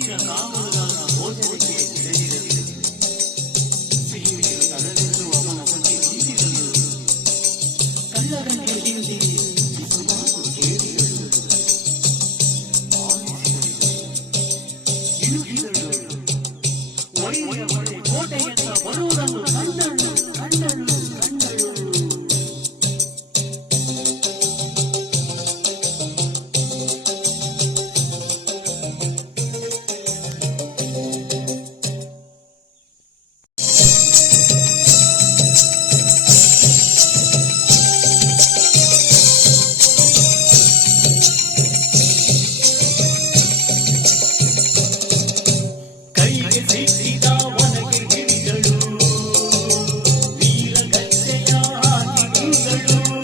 选啥 saludo.